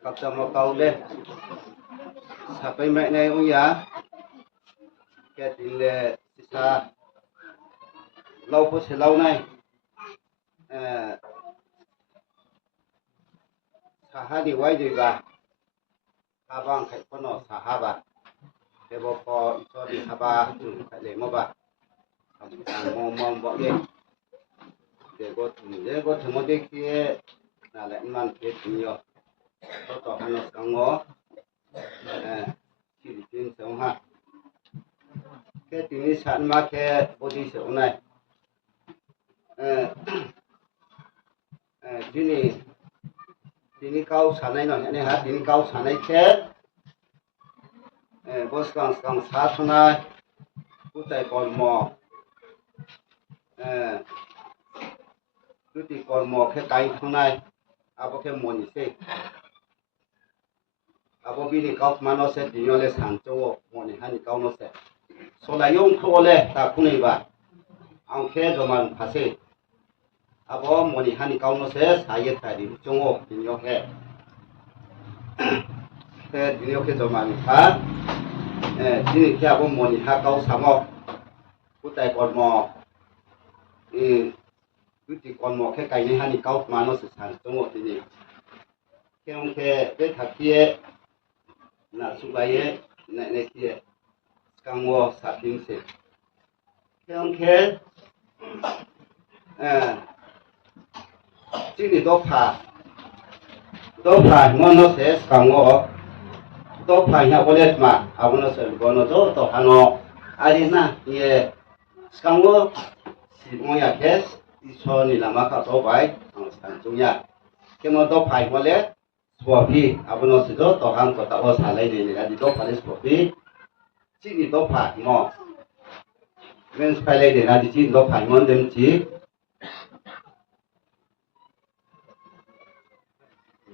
kapsa mo kaule sapai mai nei uya ke tinle sa lau po se lau nai sahadi wai de ba abang kai kono sahaba debo ko iso di haba kai le mo ba mo mo bo ye dego tumo de kie na le man ke tinyo to hanos kango Philippines song ha ke tini san ma ke body se unai tini kau sanai no ne ha tini kau sanai ke bos kang sa sunai utai kon mo tuti kon mo ke kai sunai abo ke moni se abo bini kau mano se dinyo le san cho moni hani kau no se so la yong ko le ta kunai ba ang ke joman phase abo moni hani kau no se saye thari chongo dinyo ke dinyo ke joman ha dini ke abo moni ha kau samo utai kon mo tuti kon mo ke kai ni hani kau mano se san chongo dini ke be thakie na subaye na nekie kangwo saping se ke chini do pha mono se kangwo do pha ya bolet ma abono se gono to hano arina ye kangwo si mo ya kes iso ni lama ka to bai ang san chunya ke mo do pha bolet Spopi, abono si do to han ko ta o sa lai ni adi do pha spopi chini do pha mo men spale de adi chini do pha mon dem chi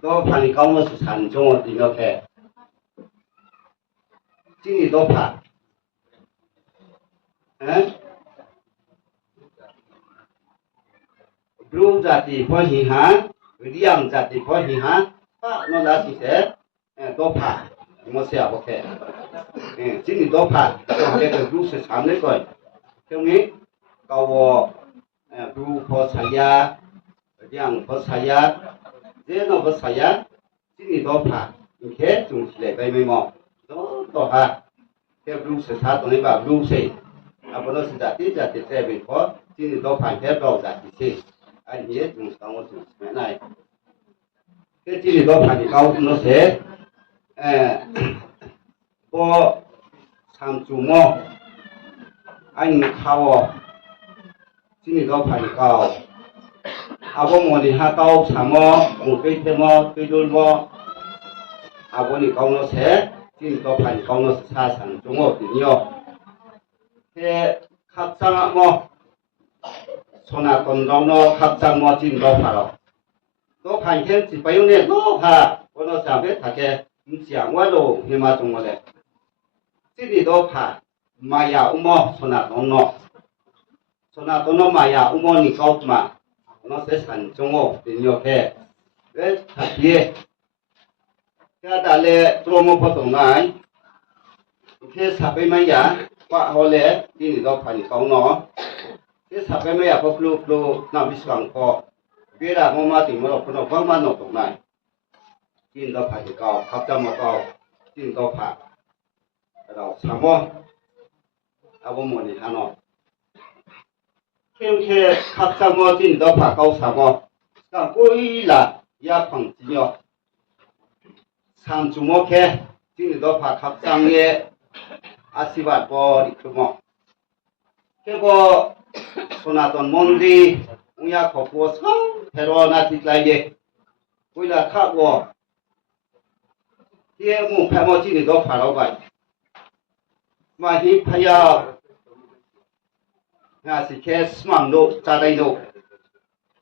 do pha ni kau mo su san chong ti no ke chini do pha blue jati pho hi ha riang jati pho hi ha nó đã chỉ sẽ đốt phá một xe ok chỉ ni đốt phá cái cái rú sẽ sắm đấy coi theo nghĩ cầu rú phò saya riang phò saya dễ nó phò saya chỉ ni đốt phá như thế chúng sẽ lấy mấy mỏ đó ha cái rú sẽ sát tụi này bảo rú sẽ apa nó sẽ jadi sẽ bị phò chỉ ni đốt phá cái đâu jadi sẽ anh nhớ chúng ta muốn chúng cái này cái chỉ đó phải cao nó sẽ có tham chủ mò anh khao chỉ đó phải cao abo mò thì ha cao tham mò một cái thêm mò cái đôi mò abo thì cao nó sẽ chỉ đó phải cao nó xa sản chủ mò thì nhiều thế khắp sang mò sona còn đâu nó khắp sang mò chỉ đó phải rồi 또 반ken 지바요네 노파 오너 사베 타게 임시앙와도 헤마 종모데 시디도 파 마야 우모 소나 도노 마야 우모니 가우마 오너 세산 종오 dinyoke 왜 타기에 야달레 트로모 포동나이 이렇게 사베마야 와 홀레 디니도 파니 가우노 이 사베마야 포플루 나비스강코 biết là mong mà tìm một phần vắng mà nộp tổng này tin tao phải cao khắp trăm một cao tin tao phải đầu sáng mò abo một thì hà nội kêu khắp trăm một tin tao phải cao sáng mò càng cuối là ya khoảng chỉ nhau sang chủ mò khe tin tao phải khắp trăm ye asibat bo đi chung mò cái bo sonaton mondi ungya khopo sang hero na tiklai de puila khakwo tie mu phamo chi ni do phalo bai ma hi phaya na si ke smang do cha dai do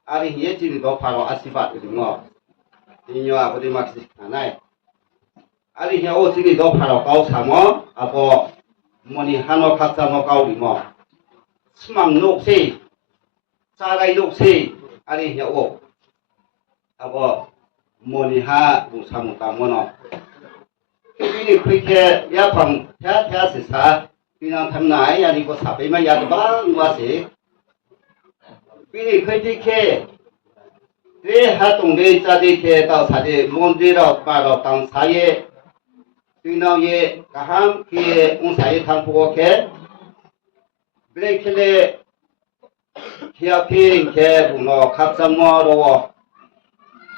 ari hi chi ni do phalo asibat de ngo ni nyo a bodi mak si nai ari hi o chi ni do phalo kau samo apo moni hano khatsa mo kau di mo smang no se cha dai do se ari hi o abo 모니하 무사무다모노 그비니 그렇게 야방 태아태아스사 그냥 탐나이 아니고 사배만 야도방 와시 비니 그렇게 내 활동에 자리에 到 사대 몬디로 바로 당 사이에 그나에 가함 그에 온사에 당포게 브레이크레 기아핀 개부노 갑상모로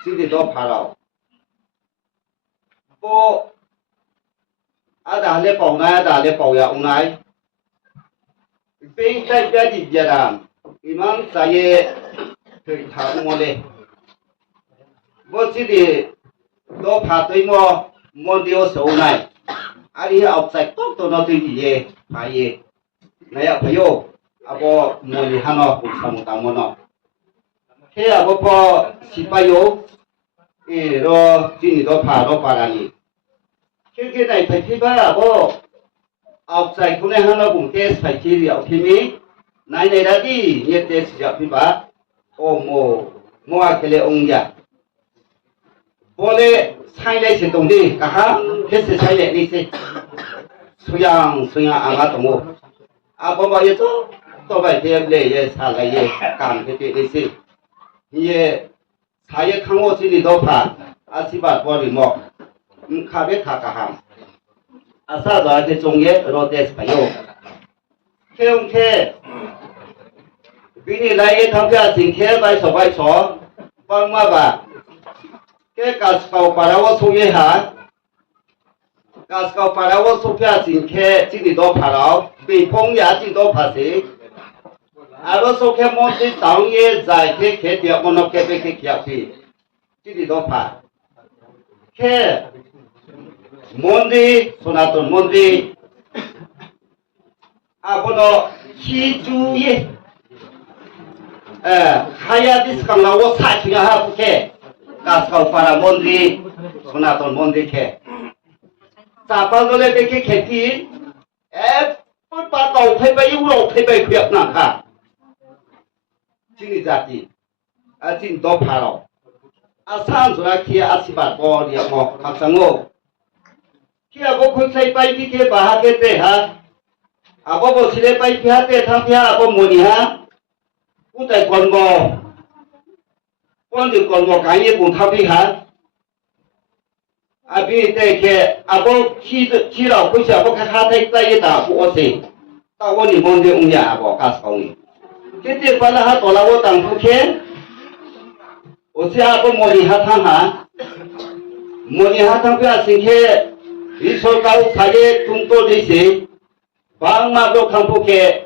지리도 팔아 뭐 아다레 뽕나야 다레 뽕야 온나이 뱅카이 까지 자람 이만 사이에 그 타고모레 뭐 지리 또 파도이 뭐 몬디오 소나이 아리 아웃사이드 또 너들이 바이 나야 봐요 아버 모니 하나 복사무다모노 해 아버퍼 시바요 이로 진이도 바로 바라니 그렇게 나이 패티바 아버 아웃사이드 군에 하나 공대 스파이티리 아웃팀이 나이네라디 예때 시작피바 오모 모아켈레 옹야 본래 사이레 제동디 가하 패스 사이레 리세 수양 아마도모 아버바예도 또바이 대블레 살라예 감페티 리세 이에 사예 강호 진리도 파 아시바 버리모 카베 카카함 아사도한테 종예 로데스 바요 케용케 비니 라이에 탐피아 진케 바이 소바이 소 빵마바 cái cascau parawo soyeha cascau parawo sopia jinke jini do parao bị phong ya jin do phasi aro sokhe monti tangye zai ke dia mono ke be ke kya phi jini do pha ke mondi sonaton mondi abono chi juye haya diskanglawo sa chuya ha buke cascau para mondi sonaton mondi ke sapal dole beke kheti put pa kau phai bai ulo phai bai khyak na kha chini jati a chin do pharo asan sura khia asibat bo dia mo khaksango khia bo khoi sai pai ki ke baha ke te ha abo bo sile pai phia te tha phia abo moni ha utai kon bo con được còn một cái như cùng thao đi hả? Vì thế cái khi nào cũng sẽ có cái khác thay tay ta của gì? Tao có niệm mong ông nhà bỏ cả sáu này. Cái việc phải là hát tổ lao tăng thu khen. Ở xe có một đi hát thang hả? Một đi hát thang phải xin khe. Ý số cao sai chúng tôi đi xí. Vang mà có thang thu khe.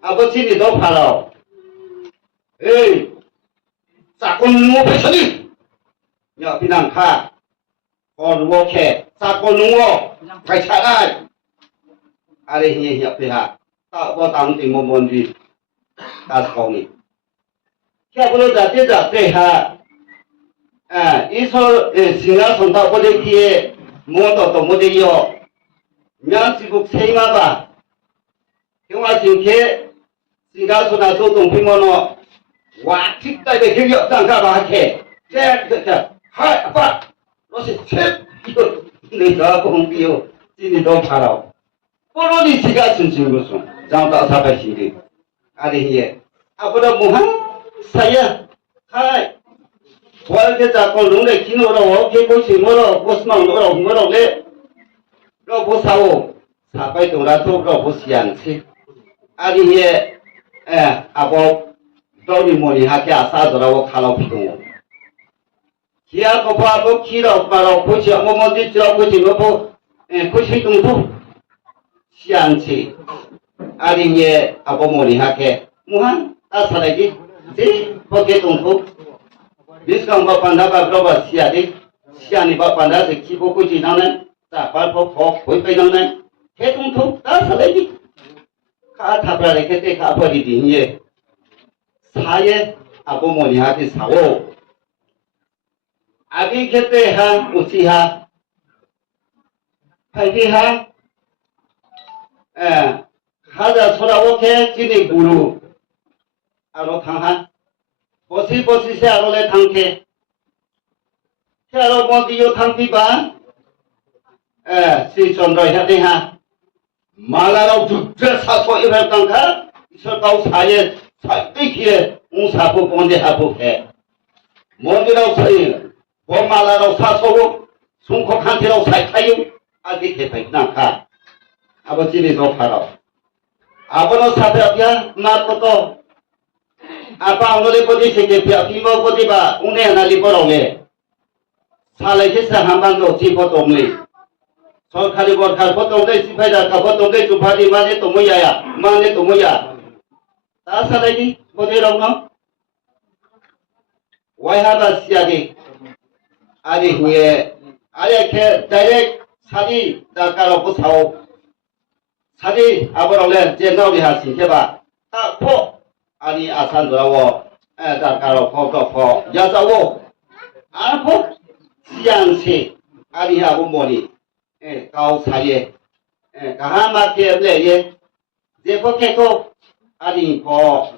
Có xin đi đâu phải đâu. Ê. Sa con ngô phải sao đi? Nhờ cái nàng kha, con ngô khe, sa con ngô phải trả lại. À đây nhẹ nhẹ phải hả? Tạo bao tăng tình một môn gì? Ta không đi. Khi bây giờ tiếp tục đây hả? Ý số sinh ra sống tạo bao nhiêu kia, muốn tạo bao nhiêu? Miễn chỉ phục xây mà ba. Nhưng mà chính thế, sinh ra sống tạo tổng quy mô nó. 와, 뒷다리에 경이 없단가 봐, 이렇게. 하이, 아빠! 너시, 책! 이거, 내가 공비요. 찐이도 팔아. 뽀로니 지가 준신 것은, 장다 사바시리. 아리히에. 아버라 무한, 사야, 하이. 월게 잡고, 눈에 기노로, 개고시 뭐로, 보스망 뭐로, 내. 너 보사오. 사바이 동라도, 너 보시안치. 아리히에, 아버, 저기 뭐니 하게 아사더라고 칼로 피고 기아 거파고 키로 바로 보시 뭐 뭔지 저 보시 뭐 보시 동도 시안치 아리에 아버 뭐니 하게 무한 아사라기 지 보게 동도 디스강 바 판다바 브로바 시아디 시안이 바 판다세 키보고 지나는 자 발포 보이 빼나는 개동도 아사라기 카 타브라레 케테 카버디 딘예 사예 아버모니한테 사오 아기 곁에하 우치하 팔기하 하자 소라오케 지니 구루 아로 탕하 보시 세 아로레 탕케 theo một điều thằng phi bán si chọn rồi hết đi ha mà là đâu chụp rất sao thôi yêu tăng khác sao tao sai sai cái kia ông sao phụ con đi học phụ hè một cái đâu sai bộ mà là đâu sao số xung quanh hàng thì đâu sai thay à cái kia phải năng khác à bữa chỉ đi đâu phải đâu à bữa nó sao thế kia mà có apa ông nói có đi chơi cái phim có đi ba ông này là đi bao lâu 살에 계산 한반도 지포동리 서카리 버칼 포동대 시파이다 가포동대 주파리 만에 또 뭐야야 만에 또 뭐야 다 살아기 어디라고 와이하바 시야디 아니 후에 아예 개 다이렉 사디 다가로 사오 사디 아버랑래 제나오리 하신 해봐 딱포 아니 아산 돌아오 다가로 포 야자오 아포 시양시 아리하고 뭐니 가오 사이에 가하마케 레예 제포케코 아리 거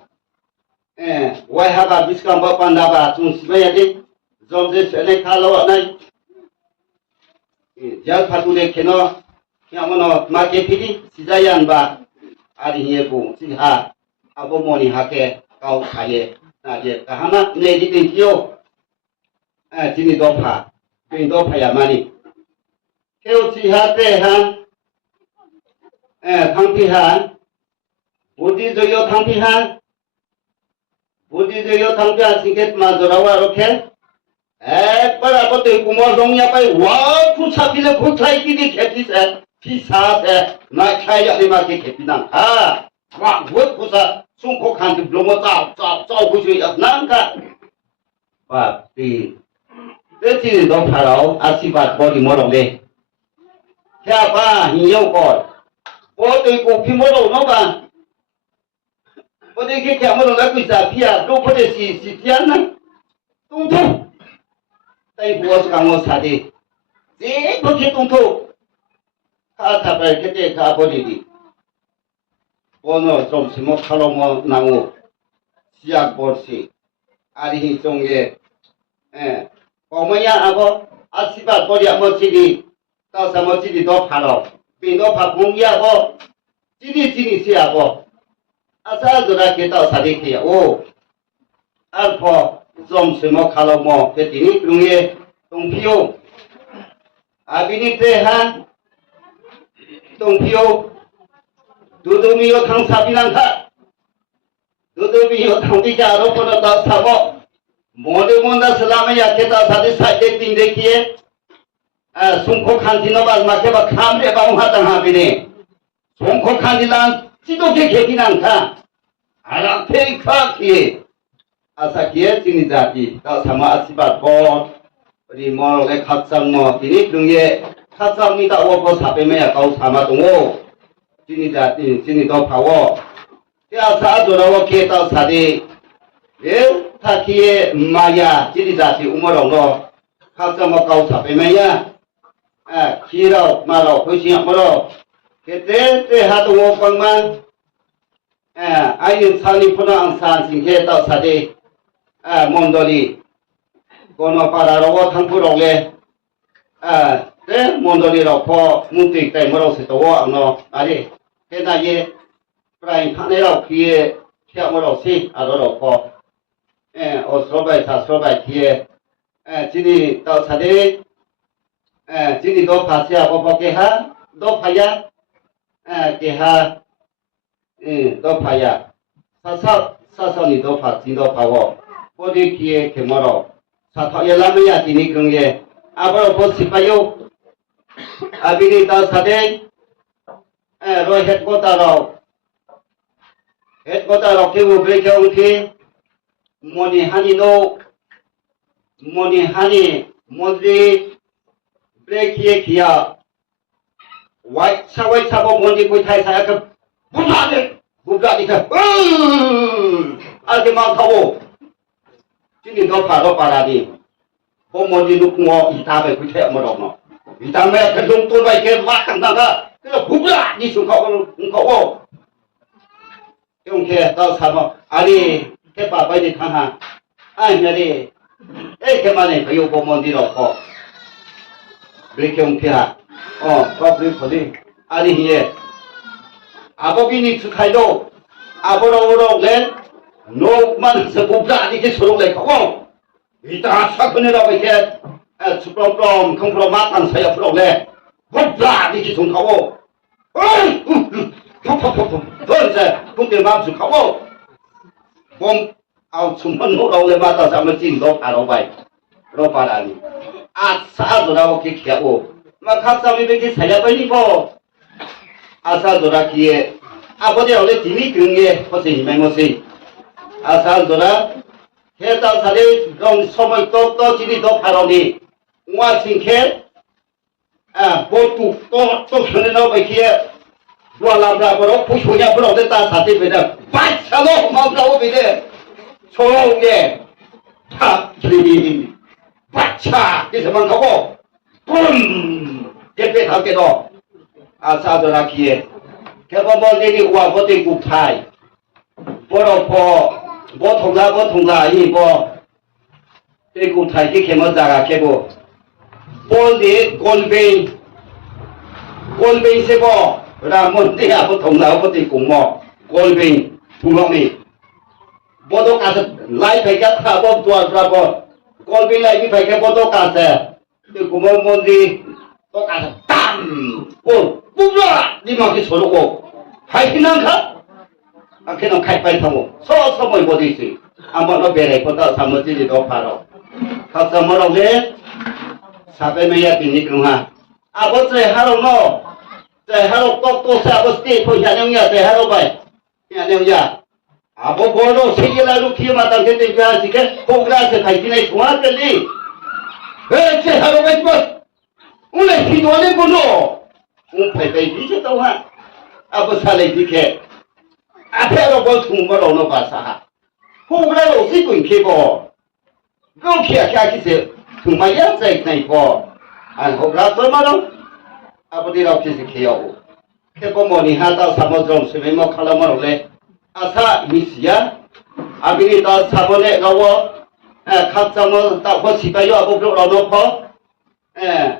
와이하바 비스kam바 판다바 좀 시베야지 좀제 셀레 칼로 나이 잘 파투레 케노 야모노 마케 피디 시자얀바 아리예고 시하 아보 뭐니 하케 가오 사이에 나제 가하마 내리든 기요 진이 높아 빈도 파야마니 케오치하테한 탕피한 부디저요 탕피한 부디저요 탕피한 시켓 마저라와 이렇게 একবার আপতে কুমার রংয়া পাই ওয়া খুছা পিলে খুছাই কিদি খেপিছে পিসাছে না খাই আলি মাকে খেপিনা হা ওয়া বহুত খুছা সুংখো খান্তি ব্লমো চাও চাও চাও খুছি নাঙ্কা বাপি Tết đó phải đâu, asibat body model đây. Theo ba hình yêu còn, có từ cổ phim model nó mà, có từ cái kẹo model là cái gì kia, đâu có thể xì tiền này, tung thu, tay bùa càng ngô xả đi, dễ có cái tung thu, ta thà phải cái gì ta body đi, nó trong xem một khâu mà nào, siak body, ari hình trong cái, 어머야 아버 아시바 버리 아버 지리 따사모 지리 더 팔어 빈도 바공이 아버 지리 시 아버 아사즈라 게다 사리케야 오 알포 좀 스모 칼로모 베티니 그중에 동피오 아비니 때한 동피오 두두미요 탕사비난타 두두미요 탕비자 아로포너 더 사모 मोदे मोंदा सलामे याके ता सादे साइडे पिंग देखिए सुंखो खांती नो बाज माके बा खाम रे बा उहा तहा बिने सुंखो खांती लान चितो के खेती नां था आरा फें खा किए आसा किए चिनी जाति ता समा आसिबात को रि मोर ले खाचां मो तिनि दुंगे खाचां नि ता ओ को सापे मे या काउ सामा दंगो चिनी जाति चिनी दो पावो ते आसा जोरावो के ता सादे 타키의 마야 지리자시 우모롱로 각자모 가우사 빼매야 기라오 마로 거시야 뭐로 그때 때 하도 오빵만 아이는 산이 푸나 산 싱케 따 사데 몬돌이 고노 파라로고 탕푸로게 때 몬돌이로 포 문득 때 뭐로 세도고 안노 아리 해나ye 프라인 카네로 기에 피아모로 시 아로로 포 소바이 사 소바이 뒤에 진이 또 사대 진이 또 파시아 보보게 하 또 파야 게하 또 파야 사선이 또 파진 또 파고 어디 뒤에 개머로 사토에 라면야 진이 그런 게 아버로 보시파요 아비니 또 사대 로 헷고다로 개우 브레이크 모니 하니노 모니 하니 모드리 브레이키에 기야 와이 차보 모니 고이타이 사야그 부가니까 아게 많다고 진이 너 바라니 모니 누구고 이다베 고이타이 뭐라고 이다메 그좀 또바 이게 막 간다가 그 부가니 숨가고 이렇게 또 사모 아니 개빠 빨리 타하 아니면이 그만해 배우 보면 뒤로 그렇게 옹피야 그렇게 보니 아니 예 아버비니 축하해도 아버로로 내 노만 서봅다 아니게 소록 내고 이따 사건이라고 이렇게 수프롬프롬 컴프롬 마땅 서야 프롬네 봅다 아니게 좀 가고 어이 더 이제 군대 마음수 가고 봄เอาชุมพลเราเลยมาต่อสามจินโลพาเราไปเราพารานี่อาซาโดราโอเคเขียวมาขับสามีไปที่สายไปนี่พออาซาโดราเขียอาพอดีเราเลยที่นี่กึ่งเงี้ยพอสิไม่หมดสิอาซาโดราเฮต้าสาลีลองสมัยโตที่นี่โลพาเรานี่ว่าสิ่งแค่โบตุโตชนเราไปเขียว่าลำดับเราผู้ช่วยเราได้ตาสาธิตไปเด้อไปชะโลมาเราไปเด้อ초롱에 탁리 바차 그래서만 가고 뿜 개패 닿게도 아사도라키에 개범번들이 우와 버튼 국타이 보로포 보통라 이뭐 이 국타이 이 개머자가 개고 볼리 골뱅 세고 라몬띠야 보통라 버튼 국모 골뱅 두렁이 bodoh kasar, lai baiknya apa tuan berapa? Kalau bila ini baiknya bodoh kasar, itu kumon mondi, bodoh kasar, tam, bukan, ni makin sorok, hai nangka, akhirnya kai pai tamu, semua bodoh isi, amat lo berai bodoh sama jadi doa paro, kalau sama orang ni, sampai meya bini kumah, apa saya harap no, saya harap tok saya pasti pun jangannya saya harap baik, jangannya. 아버 뭐로 세계라로 기어마다 근데 자식에 호그라서 갈기네 좋아하더니 왜 하러 가지 마 오늘 기도하는 분로 팔배 미쳤다고 하 아버 살에 비게 앞에로 볼 통보로 오는 바사 호그라로 쓰고 있고 그렇게 하기세 정말 양자이 나이고 안 호그라 얼마로 아버지라고 기색해요 캐보모니 하다 사모좀 스메모 칼라모로 래 아사 미시야 아비리 다 사번에 가고 각자모 다 버시가요 아버지로 넣고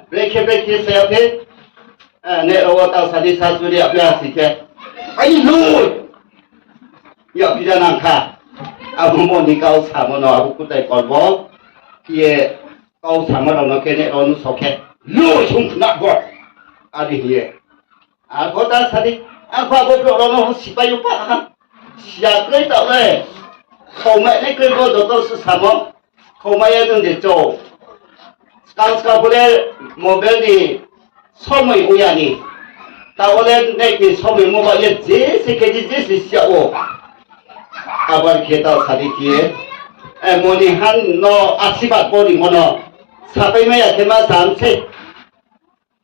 브레이크 세야게 내려와 다 사디 사수리 앞에 하시게 아니 노 야 비자난 가 아부모니 가오 사모노 아부 꾸다이 걸고 기에 가오 사모노 넣게 내려오는 속에 노 송투나 걸 아니 예 아고다 사디 아바고로 넣어 시바요 파 시야 끌 떠래 코마에 끌고 너도 스사모 코마에 든데죠 스카스카불에 모벨이 섬의 우양이 따오래 내기 섬의 모가 예 제세케지 제시시하고 아발 게다 사디기에 모니 한너 아시바 꼬리 모너 사배매야 개마 삼세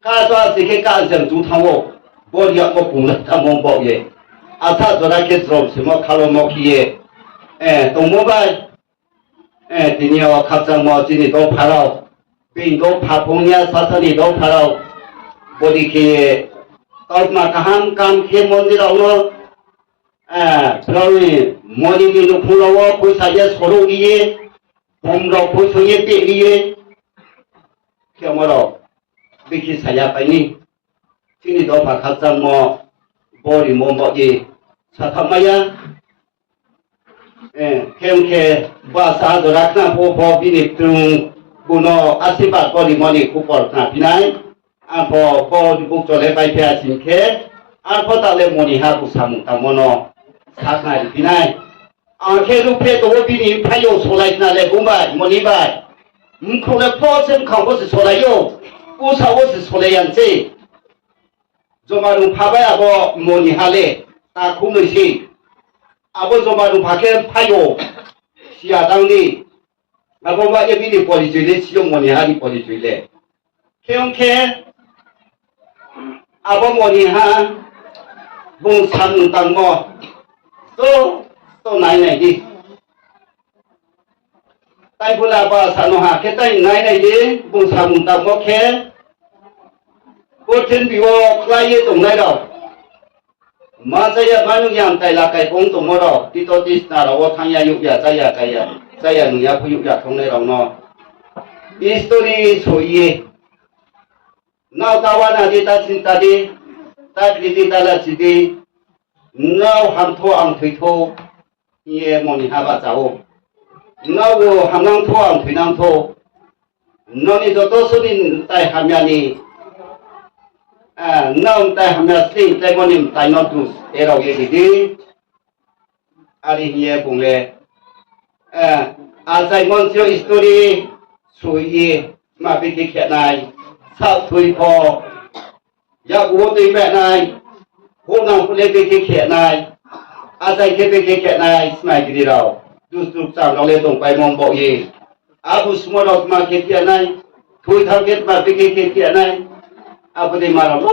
가서 세계 간생 두탕고 머리야 뭐 공략다 몸보예 아사 저렇게 들어오시면 칼로모키에 동모발 드니어 각장 멋지니도 팔아 빈도 파봉이야 사선이도 팔아 보디키에 얼마가 한감 개몬디라고 그러니 모니기도 불러와 보사제 소로기에 봄로 보성에 빼리에 겸으로 미키 사야빠니 티니도 파 각장 뭐 머리 몸보기 사탐마야 케웅케 바사도라크나 보비니 뚱 부노 아시바 머리 머니 쿠퍼나 비나이 안포 보디 북조레 바이페아 신케 안포 달레 모니 하부 사무타 모노 사카이 비나이 안케루페 도비니 파요 소라이나레 곰바이 모니바이 콜레 포셈 칸보스 소라요 우사오스 소레얀세 조마루 파바야 뭐 뭐니 할래 다 공의시 아버 조마루 밖에 파요 시야당리 아버가 예비니 버리줄래 시용 뭐니 하니 버리줄래 케용케 아버 뭐니 하 봉삼 땅뭐 또 나이나이디 따이불라바 사노하 케따이 나이나이디 봉삼 땅뭐 케 Kotin biwo klai tung nai ro ma sa ya ma nu yang tai la kai pong tung mo ro ti to ti na ro thang ya yu ya sa ya kai ya saya nuya puyuk ya thong nei rong no history soye now tawana di ta sin ta di ta di ta la chi di now ham tho ang thui tho ye moni ha ba chao now wo ham nang tho ang thui nang tho no ni do to su ni tai ham ya ni now tai ham ya sing tai moni tai no tu e ro ye di ari ye bung le sai mon sio history soye ma bi ki khet nai sao thui pho ya wo ti mẹ nai hôm nào cũng lên cái khẽ này, sai cái khẽ này, smile cái gì đâu, du sang nó lên tổng bài mong bộ gì, abu semua đâu mà cái khẽ này, thui thằng cái mà cái khẽ này, abu đi mà nó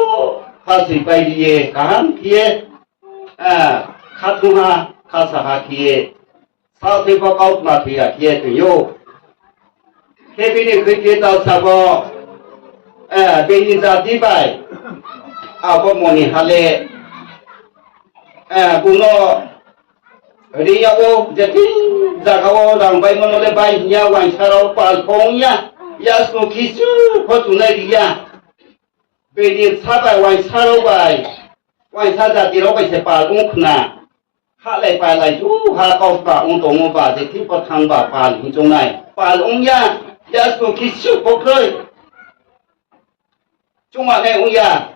phát sinh bài gì, kaham kia, khát hoa, khát sa kia, sao thì có câu mà thì kia thì yo, cái bên kia tao sao có, bên đi ra đi bài, abu muốn đi hale buno riyawo jadi zakawo dang bai mono le bai nya wan sarau pal phong ya so kisu ko tunai dia be ni sabai wan sarau bai wan sa da ti ro bai se pal ung khna ha lai pai lai chu ha kau pa ung tong ba de ti pa thang ba pal hu chong nai pal ung ya so kisu ko khoi chung ma ne ung ya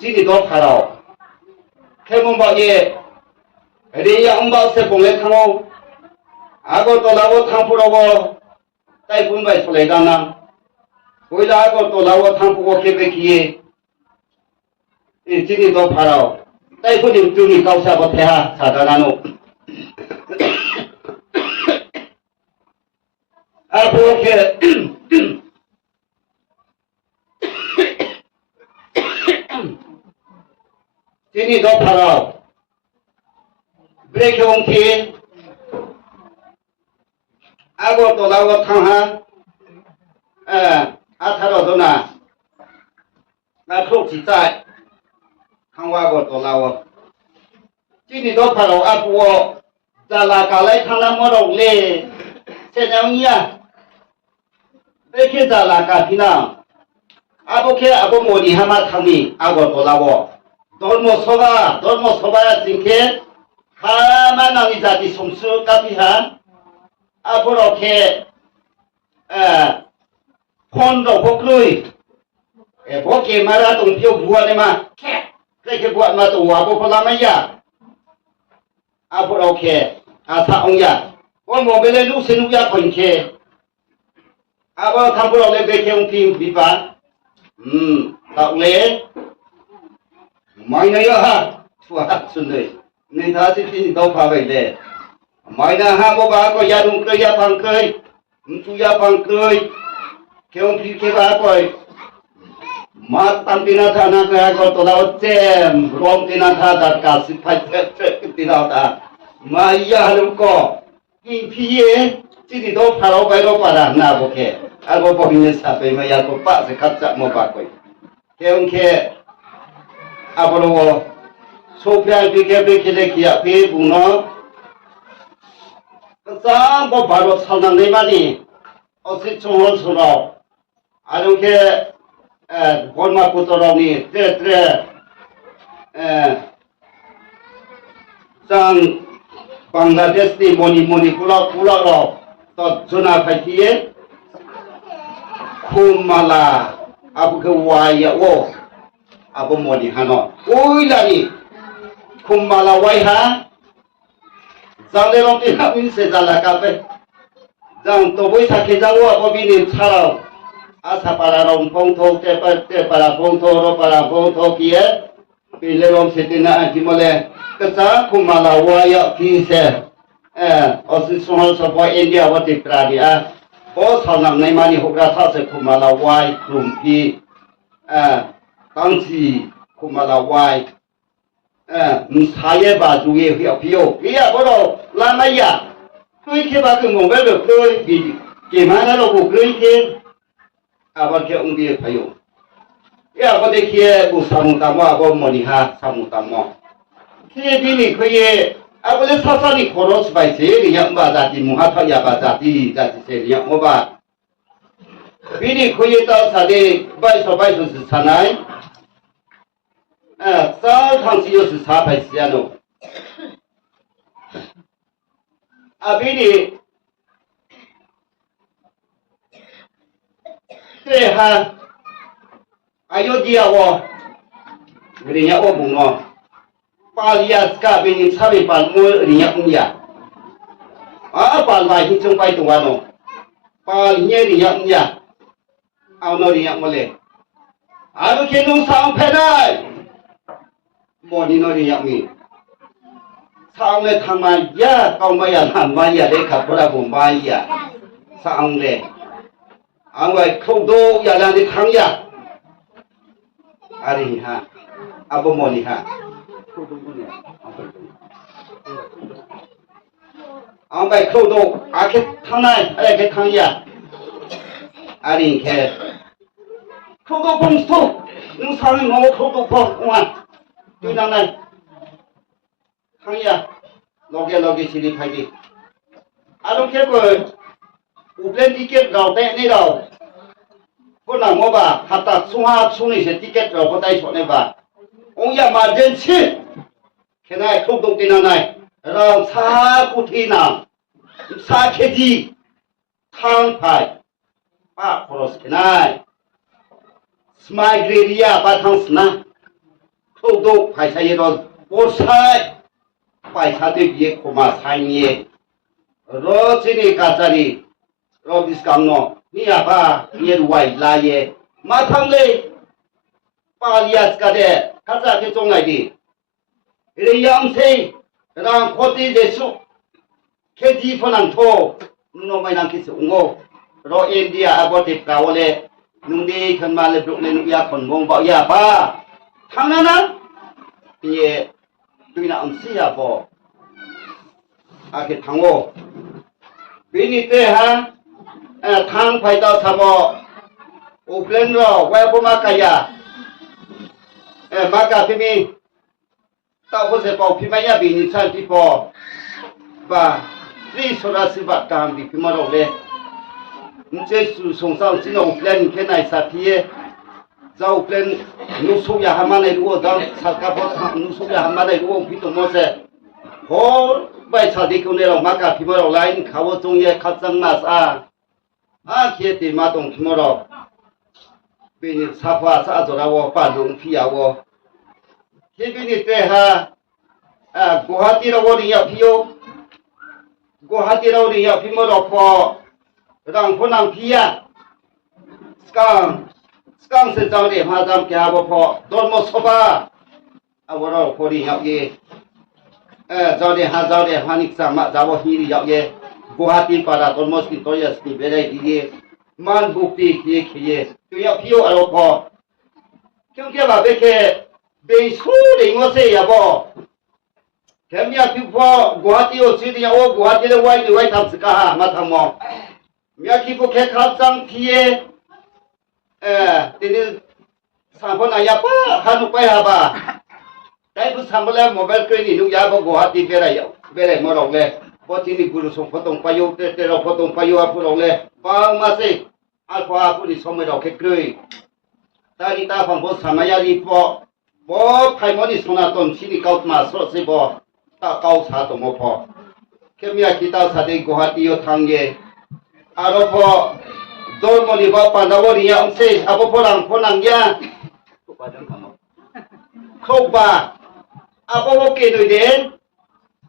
ji ni do pharao thế mong bảo gì đi ông bảo sẽ bùng lên thang ô 아고 또 나고 탕푸로고 따이 분바이 소래가나 거기다 아고 또 나고 탕푸고 개백기에 이 진이 더 팔아 따이 분이 중이 가우사고 태하 사다나노 아고게 진이 더 팔아 브레이크 옹키 아고 또 나고 탕하 아타로도나 나 톡지在 탕와고 또 나고 진이 더 팔아 아고 자라가래 탕나 뭐로래 세냥이야 이렇게 자라가 비나 아고케 아고 모니 하마 탕니 아고 또 나고 돌모서봐야 징케 하마나니 자디 송수 까비한 앞으로 게 콘도 복루이 복게 마라 동표 부하네마 그렇게 부하마 또 와보 콜라마야 앞으로 게 아사옹야 원모벨레 루세누야 건케 아버 탐부로 레베케 옹피 비바 딱레 마이나야 하 투하 순데 네 다시 더 파베데 마이나 하고 바고 야동 거야 방거이 주야 방거이 개운 피게 바고이 마땅비나 타나 그하고 또 나오잼 롬비나 타다 가시 파이트 비나다 마이야 하는거 이 피에 찌디 더 파로 바이로 빠라 나보게 알고 보이는 사페마 야고 빠세 갖자 못 바고이 개운케 앞으로 소피아 비게비게데 기야 비부노 그쌈고 바로 살당내만이 어찌 총원수로 아름게 볼마부터로니 떼떼 sang Bangladesh ni moni pulau to zona khakiye khumala abu ke waya wo abu moni hano oilani khumala waiha 장례 롬디 하민세 잘라가베 장 또보이 사케자고 아버비니 차라 아사파라롬 봉토 때빠라 봉토로 빠라 봉토기에 빌레롬 세티나 지몰레 그자 쿠말라 와야 피세 어스송할 서버 인디아 와티 프라디아 보 사남 네마니 호가 사세 쿠말라 와이 룸피 당시 쿠말라 와이 사예 바주에 휘어피요 이야 보러 라마야 그렇게 바그 뭔가를 그 기만하라고 그렇게 아버지 옹디에 봐요 야 아버지 키에 무사무다모 아버 머니하 사무다모 키에 비니 그의 boleh sasa ni koros bai se yang ba jati muhatha ya ba jati se yang oba bini khoye ta sade bai so sanai sa thang si yo sa bai sia no bini te ha ayodhya wo rinya o bung no Palia ska bini sabi pal mo rinya unya pal bai hi chung pai tuwa no pal nye rinya unya au no rinya mole aru ke nung sang phenai mo ni no rinya mi sang le thang ma ya kaung ma ya han ma ya de kha pora bu ma ya sang le ang wai khou do ya lan de thang ya ari ha abo mo ni ha ang bai khou do a ke thang nai a ke thang ya ari ke khou do bong sto nung sang mo khou do pho wa tu nang nai thang ya loge chili phai di alo ke ko uplen ticket gao te ni dao ko na mo ba hata suha suni se ticket ro ko tai so ne ba ong ya ma jen chi kenai khou dong tin nai rang sa ku thi na sa khe ji thang phai pa khoros kenai smile greria pa thang sna khou dong phai sai ro por sai pai sa de ye khoma sai ni ro chi ni ka chari ro bis kam no ni ya ba ni wai la ye ma thang le pa lias ka de ka sa ke chong nai di ri yam sei rang khoti de su ke ji phanang tho no mai nang ki su ngo ro india abote ka wole nung de khan ma le blok le nu ya khon mong ba ya ba thang na na ye tuy là ông xí à bò cái thằng ô vì như thế ha thằng phải tao sao bò úp lên rồi quay bố má cái à má cái phim mi tao có thể bảo phim mấy vì như sao thì bò và đi số ra sự vật cảm vì phim mà đâu đấy mình chơi sùng sao chỉ là úp lên cái này sao thì zau plan nu su ya hama nei ruo zau sarka bo nu su ya hama nei ruo pi to mo se ho bai cha di ko ne ro ma ka phi mo ro line kha wo chung ye kha chang ma sa khie ti ma tong phi mo ro bi ni sa pha sa zo ra wo pa lung phi ya wo khie bi ni te ha Guwahati ro wo ni ya phi yo Guwahati ro ni ya phi mo ro pho rang pho nang phi ya Sekarang sejauh ni macam kaya apa don mo soba awal kori yak ye jauh ni hanik sama jauh hiri yak ye Guwahati pada don mo skin toya skin berai ye man bukti kiye tu yak pio apa क्योंकि अब देखे बेसुर इंगोसे याबो केमिया पिपो गुवाहाटी ओ सिदिया ओ गुवाहाटी ले वाई थामसका हा माथामो मिया किपो के खापसां पिए तिनि साबना यापा हानुपाय हाबा दाइबो सामबले मोबाइल क्रेनि नु याबो गुवाहाटी बेराय मरले बतिनि गुरु संफतों पायो तेरो फतों पायो आपुरले बां मासे आखो आपुनि समय रखे क्रै तारि ता फंबो सामायारि पो बो फाइमनि सनातन सिनि काउट मास्रो सेबो ता काउ सा दमो पो केमिया किता सादे गुवाहाटीयाव थांगे आरो पो dormoni ba pandawori ya onse abo porang ponangya khoba abo bo ke noi den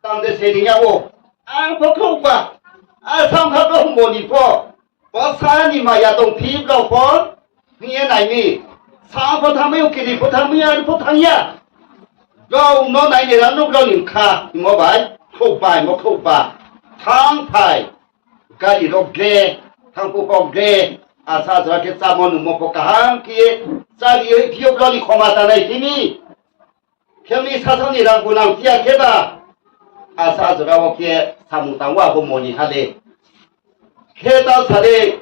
tamde sedinya wo abo khoba asam khabo moni po bosani ma ya tong phi lo po nie nai ni sa po thamai ke ni po thamai ya po thangya rau no nai ni ran no lo ni kha mo bai khoba mo khoba thang phai gari ro ge thang pu pok ge asa jra ke samon mo po kahang ki sari phiyo bloni khoma ta nai tini khemi sasoni rang punang tia ke ba asa jra wo ke samu tang wa bo moni ha de ke ta sare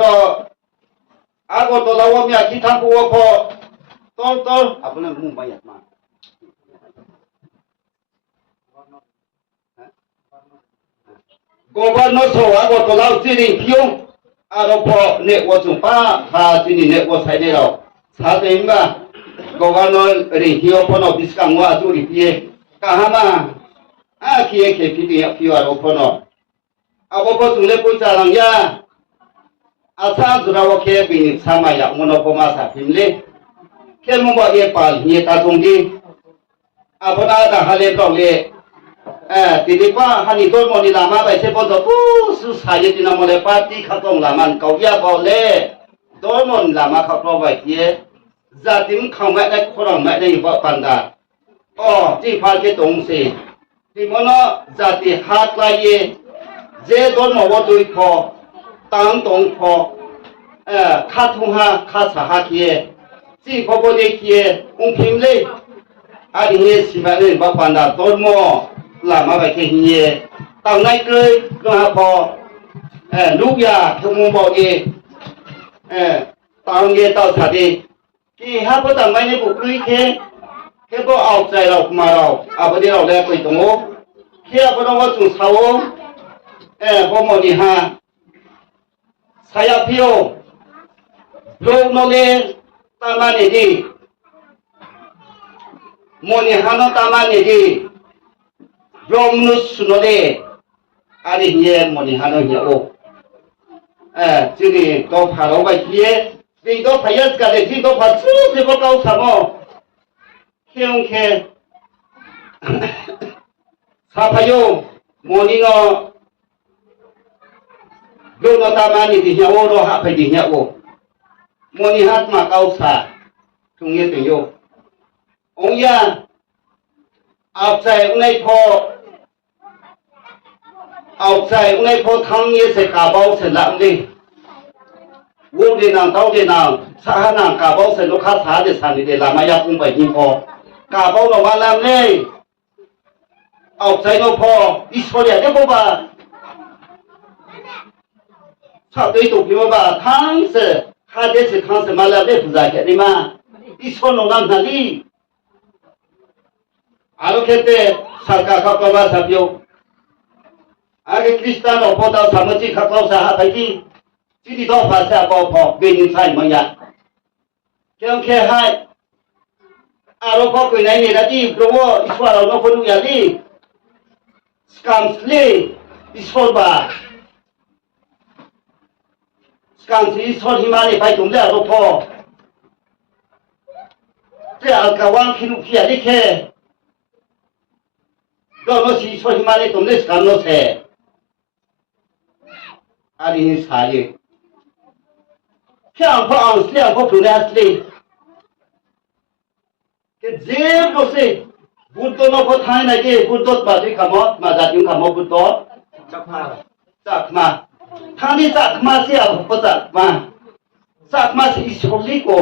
ro ago to la wo mya ki thang pu wo pho tol apne mu ba ya ma Governor so ako to lao sining piyong aro po network pa ha sini network sa nila sa tema governor rin hiyo po no biskang wa suri piye kahama kiye ke pidi piyo aro po no ako po sule po salang ya asa zurawo ke bini sama ya mono po masa pimle ke mo ba ye pal ye ta tonggi apona da hale pro le tidipa hani dor moni lama bai se bodo pu su saye tina mole party khatong laman kauya bole dor mon lama khatro bai ye zatim khama dai khorang mai dai ba panda o ti pha ke tong se ti mono zati hat la ye je dor mo wo tui pho tang tong pho kha thung ha kha sa ha kiye ti pho bo de kiye ung phim le a di ye si ba le ba panda dor mo lama bai ke hiye tao nai cười nó ha po lúc ya không muốn bỏ đi tao nghe tao thật đi khi ha có tao mấy vụ cười khi có ảo chạy đâu mà đâu bây giờ đâu để quỳ tung ô khi có đâu có chung sao có một đi ha saya phiêu lúc nó lên ta mang này đi một đi ha nó ta mang này đi Romnu sunode ari nye moni hano nye o chiri to pharo bai khie vi to phayas ka de thi to pha chu se ko kau samo khiong khe sa phayo moni no lo no ta mani di nya o ro ha phai di nya o moni hat ma kau sa thung ye tu yo ong ya áp giải này po outside unai pho thang ye se ka bao se lam đi wo de nang tao de nang sa nang ka bao se lo kha sa de san de la ma ya kum bai hin pho ka bao no ma lam ne outside no pho isoria de bo ba sa de tu pi ba thang se kha de se khang se ma la de pu za ke ni ma iso no nam na li aro kete sarka ka ka ba sa pyo आगे क्रिस्तान अपोता सामची खकलाव सा हाथाइकी चिदि दो भाषा पो बेनि साइ मया केम खे हाय आरो पो कइनाय नि रादि ब्रह्म ईश्वर न फनु यादि स्कामस्ले ईश्वर बा स्कामसि ईश्वर हिमालय फाइ तुमले आरो पो ते अलकावां खिनु खिया लिखे दोनो सि ईश्वर हिमालय तुमले स्काम नो से ari ni saye kyang pho ang sliang pho phune asli ke je ko se buddho no pho thai na ke buddho ba di khamo ma da ting khamo buddho chakma thani chakma se a pho chakma se isoli ko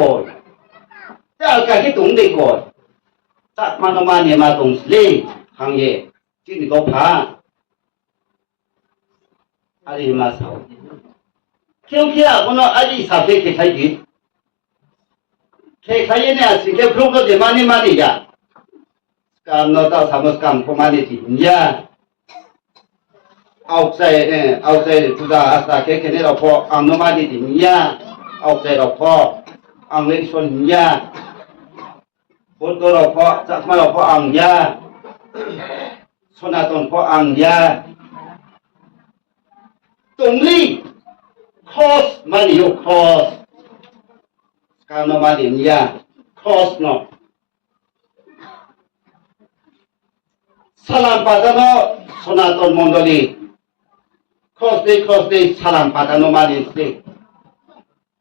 ta ka ke tung de ko chakma no ma ne ma tung sli hang ye chi ni ko pha ari ma sao क्योंकि आपनो आजी साफे के खाई ने आसी के फ्रूट दे माने या काम न ता समस काम को माने थी या outside पूजा आस्था के ने रफो आं न माने थी या outside रफो आं ले सोन या बुद्ध रफो चकमा रफो आं या सनातन फो आं या तोंगली cross money you cross kano money ya cross no salam padano sonaton mondoli cross day salam padano money se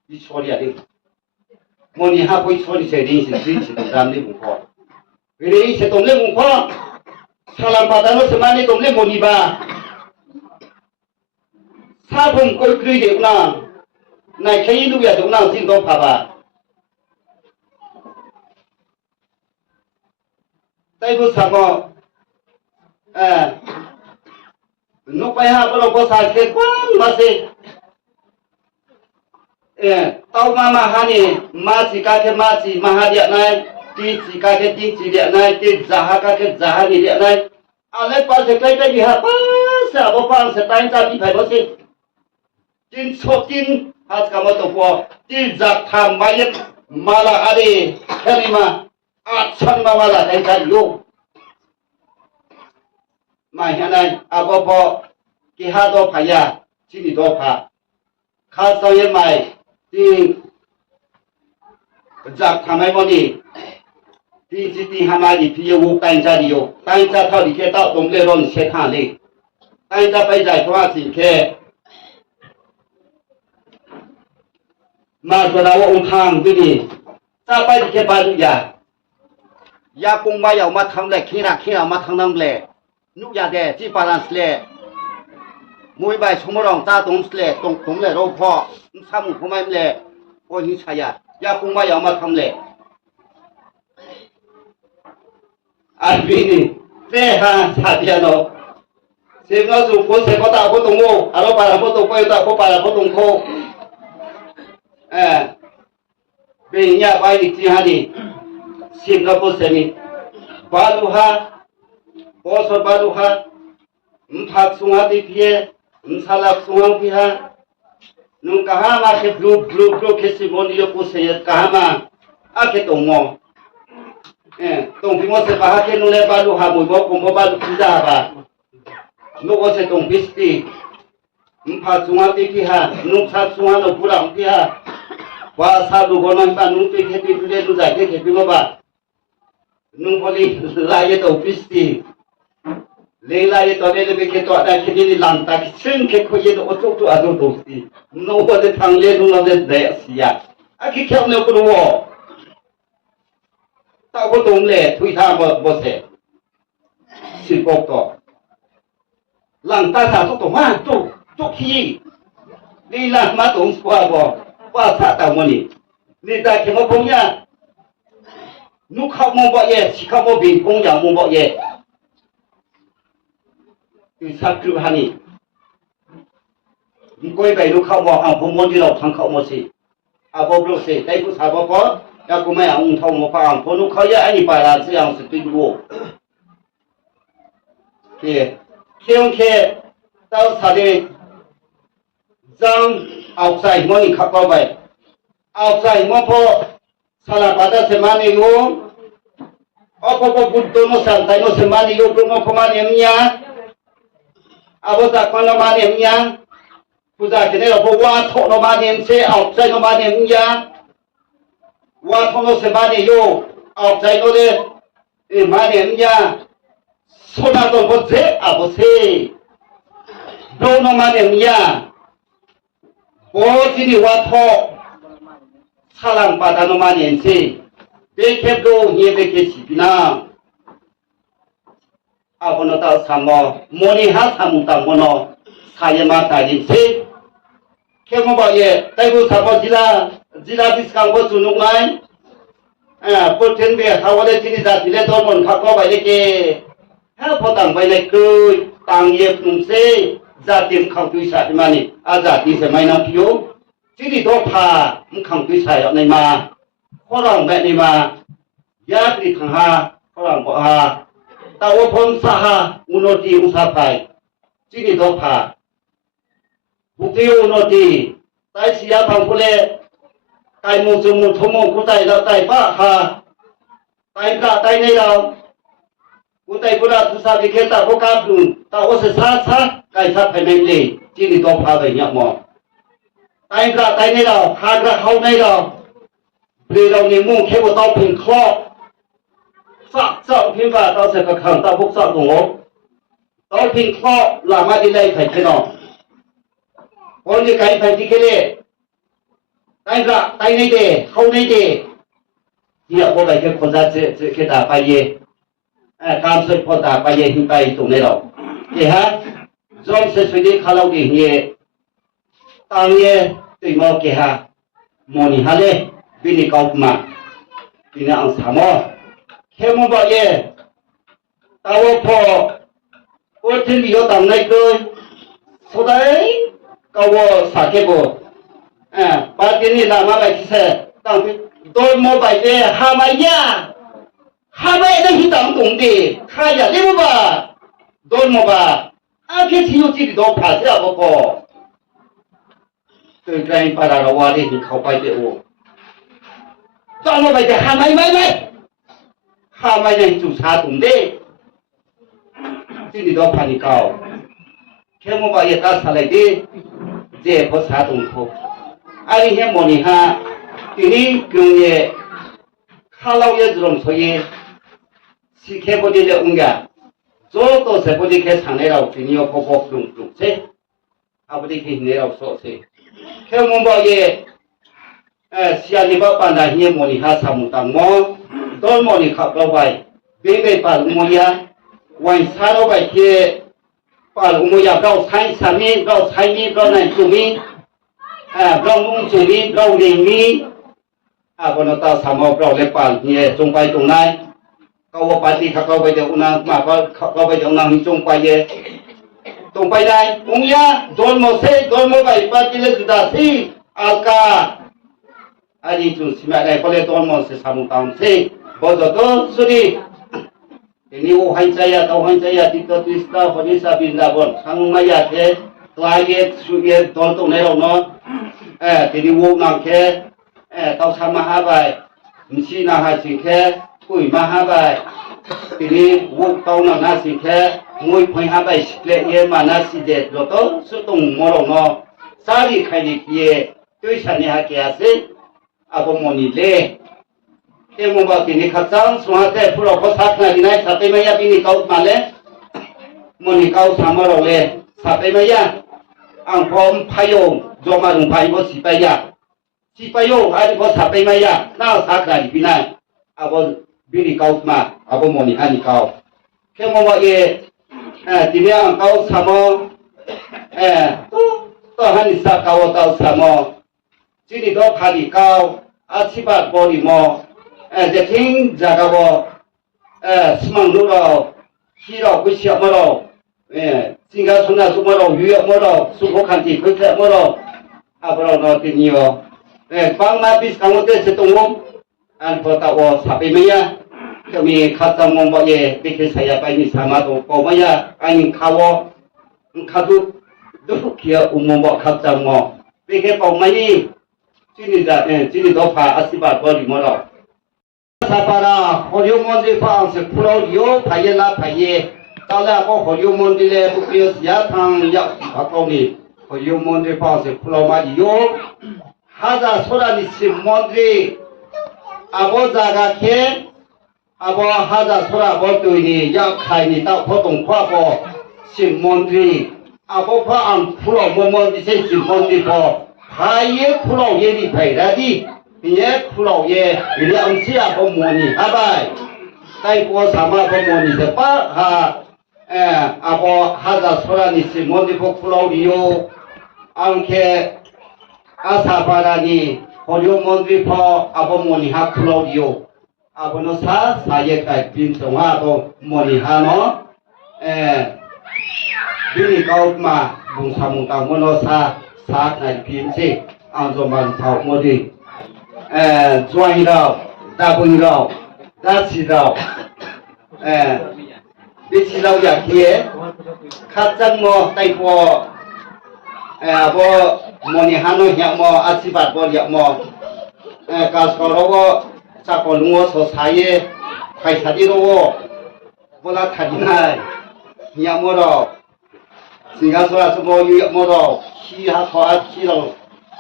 ishoria de moni ha poi chori se din se dam de bungko vere se tomle bungko salam padano se mani tomle moni ba 사분 꼴그리 되구나. 나 개인우야 되구나. 지금 봐봐. 따이고 사고, 녹바야 보러 사게 꽝 마세. 따오마마 하니 마지 가게 마지 마하리야 나이, 띠지 가게 띠지리야 나이, 띠 자하 가게 자하리야 나이. 알레 빠세 까이까이 하 빠세 샤 보방 세 타인자 비 파이버시 진 소진 하스카모토 고 딜작 마이 말아 아리 헤리마 아천마 말아 타인자요 마이하나이 아보보 기하도 파야 진이도 파 카서의 마이 디 작탐의 머니 디지디 하마디 비우고 단자리요 단자 터리게 다 동네론 세탄리 단자 배자 좋아지게 마저라고 옹탕 비니 짜빠지게 봐주야 야공마야 마탕래 키나 마탕남래 누야데 지바란스래 모이바이 소모랑 따동스래 동네 로퍼 사무 보마임래 오히차야 야공마야 마탕래 아비니 세한 사디아노 세가수 고세고다 고동고 아로바라 고동 고요다 고바라 고동고 에 베냐 바이 지하니 싱가포르 세미 바루하 보서 바루하 박숭아디 피에 살락숭아 피하 눈가하 마케 블루 캐시몬이요 고세야 가마 아케 동모 동피모세 바하케 눈에 바루하 모이모 공모 바루 피자바 누고세 동피스티 박숭아디 피하 눈삭숭아노 부랑 피하 와사도 고난바 눈빛 해피 두레 두자 게 개피모바 눈пол이 라이에도 비스티 레라에 떠내려면 게 또하나 기린이 란다 층게 코에도 어쩌고 아주 도스티 노고데 당례 눈어데 내시야 아기 켜내 그러고 따고 동네 투이타 뭐세 실복도 란다사 속도만 쪽히 리라 마동 스와고 와사다 뭐니 리다 개모 봉야 누카 모바예 시카모 빈 봉야 모바예 그 사크루 하니 이거에 누카 모한 본본디로 방카 모시 아버브로세 대구 사버버 야구마야 웅타오 모파앙 보누카야 아니 바라 지양 스피고 예 키용케 따오 사대 장 outside money 갖고 와봐요. outside 뭐포 살아받아 세마니요. 어포포 부도노 산타이노 세마니요. 그뭐 포마니 없냐? 아버자 관노 마니 없냐? 부자 그네로 보와 토노 마니 없세 outside노 마니 없냐? 와 토노 세마니요. outside노데 마니 없냐? 소나도 보세 아보세. 도노 마니 없냐? 오지니 와토 사랑받아노 마니엔세 베케도 예베케 시비나 아보노다 사모 모니하 사무다 모노 사예마 다린세 케모바예 대구 사모 지라 비스강고 주누가이 포텐베 하와데 지리다 딜레 돌몬 갖고 바이레게 해포당 바이레 그 땅예 품세 자팀 강투이사 이마니 아자티세 마이나 피요 지리도 파 강투이사요 네마 호랑 베니마 야그리 탕하 호랑 보하 따오폰 사하 우노티 우사파이 지리도 파 북대요 우노티 따이시야 방풀레 따이무즈무 토모 구다이라 따이바하 따이가 따이네라 구다이구라 두사비겠다 호카분 따오세 사사 가이사 페멜리 지리도 파베냐 뭐 따이가 따이네라 하가 하우네라 브레라우니 뭉 캐고 따오핀 클럽 싹싹 핀바 따오세가 강 따복사 동호 따오핀 클럽 라마딜라이 파이케노 원리 가이 파이티케레 따이가 따이네데 하우네데 디야 보바이케 콘자 제케다 파이에 감세 포다 파이에 힘바이 동네로 예하 좀 세수디 칼라우디 예 땅에 뜨모 게하 모니 하레 비니 가우마 비니 안 사모 케모바예 따오포 오틀리요 담나이 그 소다이 가워 사케보 바티니 라마바이 키세 땅 돌모바이제 하마야 하마에는 희당 동대 카야 레모바 돌모바 아게 지요지리 너 파지야 보고 그러니까 바라라 와리 가봐야 떠나봐야 돼 하마이마이마이 하마이마이 좀 사동데 지리 너 파니까 개모바에 다 살아야지 제 사동포 아니 해 뭐니하 이니 그게 칼라우에 좀 소위 시켜보지를 온가 저도 세보지 개 상내라고 주니어 보고 둥둥세 아버지 개 내라고 소세 개모바에 시아니바 반다 해 뭐니하 사무당 뭐 돌모니 갑로바이 베베 발모야 와인 사로바이 개 발모야 로 사이 사미 로 사이미 로난 주미เรามุ่งจุดนี้เราเรียนนี้บนตาสามเอาเราเล็บปานเนี่ยจงไปตรงไหนเขาว่าปฏิขับเราไปเดี๋ยวอุณามาก็เราไปเดี๋ยวนั่งจงไปเย่ตรงไปไหนองค์ยาโดนโมเสโดนโมไปปฏิเลสุดาสีอากาอันนี้จุดสิมาได้ก็เลยโดนโมเสสามุตังสีพอจะตัวสุดที่นี่โอ้หันใจยาตัวหันใจยาติดตัวติสตาคนนี้สาบินดาบนทั้งมายาเทกลายเย่สุดเย่โดนตรงไหนเราเนาะทีนี้วงนังแค่ต้องทำมาหาไปมิชินาหาสิแค่คุยมาหาไปทีนี้วงต้องนังนาสิแค่มวยพยหาไปสิเลเยมานาสิเด็ดรถสุดตรงมรณะสารีใครดีเกี่ยด้วยฉันเนี่ยหาเกี่ยสิอาบมณีเล่เอ็มบอกทีนี้ข้าจังสมัยแต่พวกเราก็ทักนาดีนะสัตย์ไม่ยาปีนี้เขามาเลยมณีเขาสามารถเลยสัตย์ไม่ยาอังพร้อมพยงจอมาลงไปว่าสิไปยาสิไปโยอันนี้ก็สับไปไม่ยาน่าสักการีปีนั้นอาบบิริเกามาอาบมณีอันนี้เกาแค่มองว่าทีนี้อังเขาสามต่อหันสักเกาต่อสามจีนี่ต่อพาดีเกาอาชีพบริโมจะทิ้งจากว่าสมังดูเราที่เราคุยเชื่อมาเราสิ่งที่สุนัขสุมาเราอยู่มาเราสุขขันติคุยแค่มาเราอาบเราเนาะที่นี่ฟังมาพิสกังวลเตสตงงอันพอตาวสับไปไหมยะก็มีข้าจังมองบ่เย่ไปเสียไปมีสามารถโกไหมยะอันนี้ข้าวข้าดูเขียอุโมงค์ข้าจังมองไปแค่ปองไม่นี่ที่นี่จะที่นี่ต้องพาอาศิบาบริมเราสาปาราขอโยมมันดีฟังสิพลอยโยพายละพายตอนแรกก็ขอโยมมันดีเลยบุกเบียสยาทางยักษ์พักตรงนี้ขอโยมมันดีฟังสิพลอยมาโย하자 소라니 신몬들이 아버자가 खे 아버 하자 소라 버도니 약하니 딱 보통 과거 신몬들이 아버파 안 풀어 뭐뭐디 세 신몬들이 버 하예 풀어 예리 바이라디 예 풀어 예 이리 암시야 버모니 하바이 타이포 사마 버모니 세파하 아버 하자 소라니 신몬들이 버 풀어리요 안케 아사바라니 호료몬드리 퍼 아버모니 하플로디오 아버노사 사예까지 빈성하고 모니하노 비니가웃마 뭉사뭉땅 모노사 사악나이 빈시 안조만 타오모디 조아이라오 다분이라오 다치라오 비치라오 야키에 카짱모 따이포 아버 모니 하노 야모 아치바트 버 야모 가스코로고 자코누오 소사예 카이사디로고 볼라 타디나 야모로 싱가소라 소모 야모로 히하토 아치로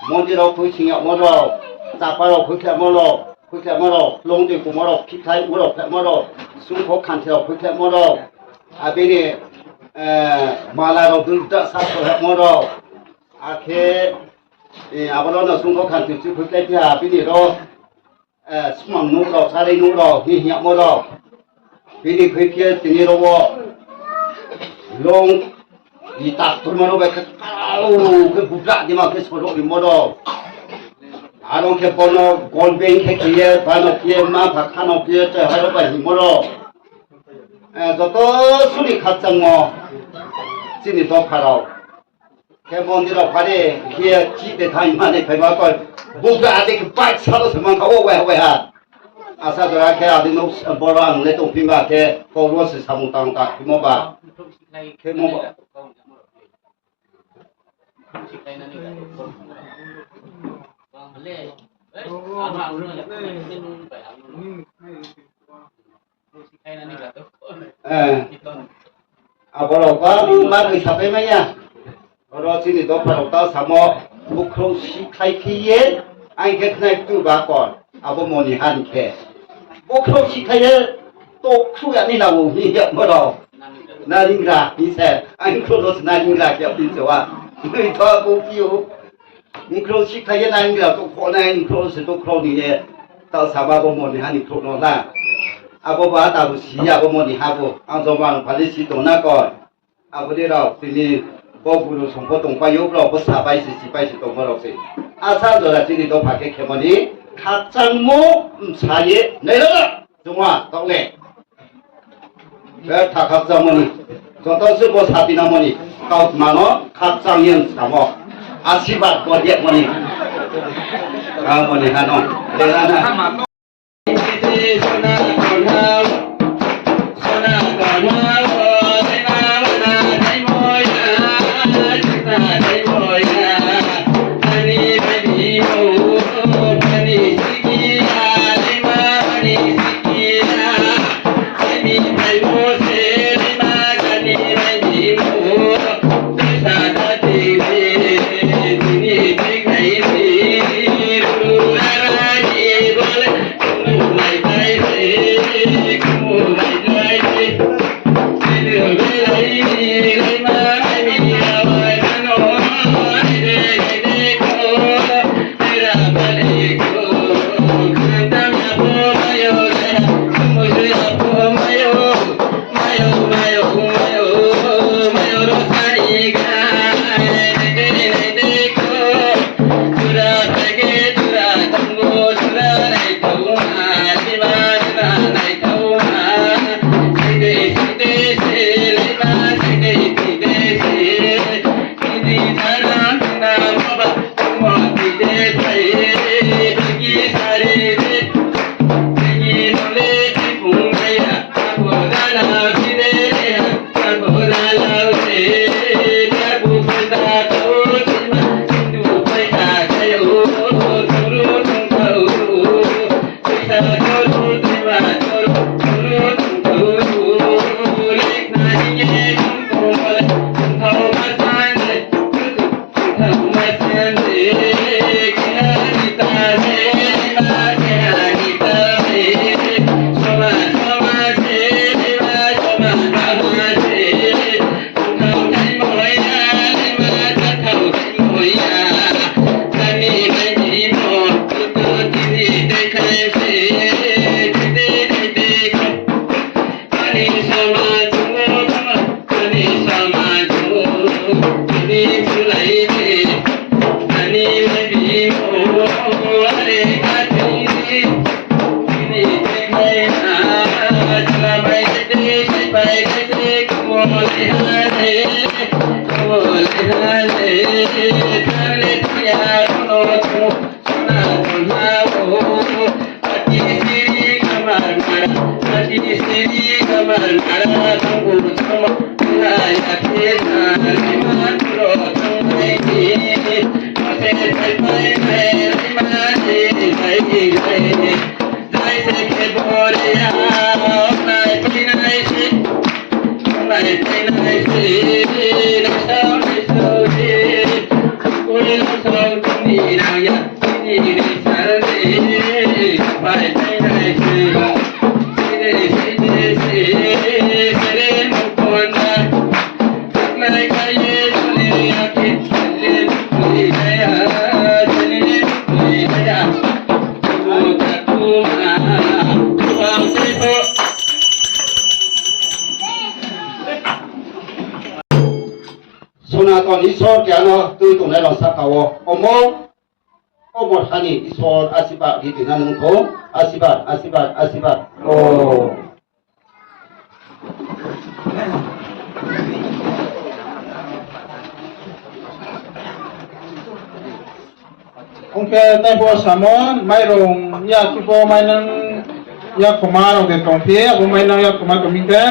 몬디로 부싱 야모로 자파로 부케모로 롱디 구모로 피타이 우로 페모로 숭포 칸테로 부케모로 아비니 말라로 둘다 사토 해모로 아케 아버로는 송곡한 뜻이 그때 비니로 수망 누로 사리 누로 희야모로 비니 그게 비니로고 롱 이딱 돌면은 왜 아우 그 부자지만 그 소로 이모로 아롱케 번호 골뱅 캐키에 바노키에 마 박하노키에 저 하로바 이모로 저또 수리 갑장모 진이 더 팔아 개몬디로 파리 기에 지대 다이만에 배마걸 목도 아직 빠이 차도서만 가고 왜야 아사도라 개 아디 노 보랑 내동 빈바케 고로스 사무당다 이모바 개모바 เอาเราก็บ้านไปสับไปไหมเนี่ยเราที่นี่ต้องพาเราต่อสามอบุคคลสิใครขี้เย็นไอ้แค่ไหนตู้บาก่อนเอาไปมอนี่หันแค่บุคคลสิใครเย็นโตคู่อย่างนี้เรานี่เยอะเมื่อเรานาลิงราพี่แซ่ไอ้ครูเราสนาลิงราเกี่ยวกับว่าไม่ท้อบุกอยู่บุคคลสิใครเย็นนาลิงราตัวคนนั้นครูสิตัวครูนี่เนี่ยต่อสามอมอนี่หันครูเราได้อาบบ้าตาบุษีอาบมอนี่ฮาบุอันสมบัติผลิตสิตรงนั้นก่อนอาบที่เราที่นี่พวกผู้สมบูรณ์ตรงไปยุบเราภาษาไปสิไปสิตรงมาเราสิอาซาโดราที่นี่ต้องพักแค่มันนี้ขัดจังมูใช่ในเรื่องจังหวะต้องเล่แล้วถ้าขัดจังมันนี้ก็ต้องซื้อภาษาที่นั่นมันนี้เขามาเนาะขัดจังยังสามออาชีพก็เรียกมันนี้มันนี้ฮะน้องเดี๋ยวนะตอนนี้ชอบแกเนาะตัวตรงไหนเราสักเขาอมหมดท่านี่ชอบอาชีพดีถึงนั่นนึงผมอาชีพโอ้โอเคในพวกสามอนไม่ลงอยากที่พวกไม่นั่งอยากขมาเราเด็ดตรงเพี้ยผมไม่นั่งอยากขมาตรงนี้แค่